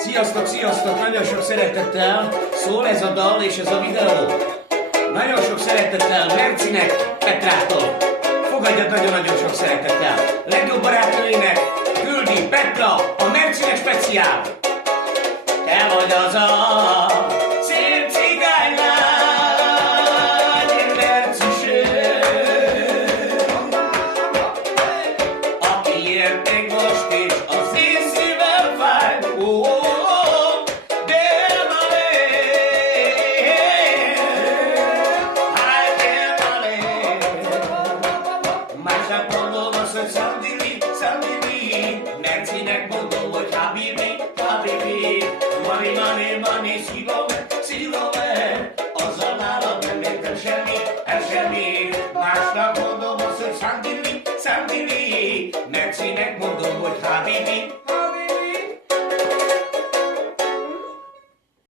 Sziasztok, sziasztok! Nagyon sok szeretettel szól ez a dal és ez a videó. Nagyon sok szeretettel Mercinek, Petrától. Fogadjad nagyon-nagyon sok szeretettel. Legjobb barátnőinek küldi Petra a Mercinek speciál. Te vagy az a szép cigány lány, én Merciső, akiért még most is az én szívem fáj. Másnap mondom azt, hogy Szandili, Szandili, Mercinek mondom, hogy Habibi, Habibi, money, money, money, szívome, azzal nálam nem értem semmi, ez semmi. Másnap mondom azt, hogy Szandili, Szandili, Mercinek mondom, hogy Habibi,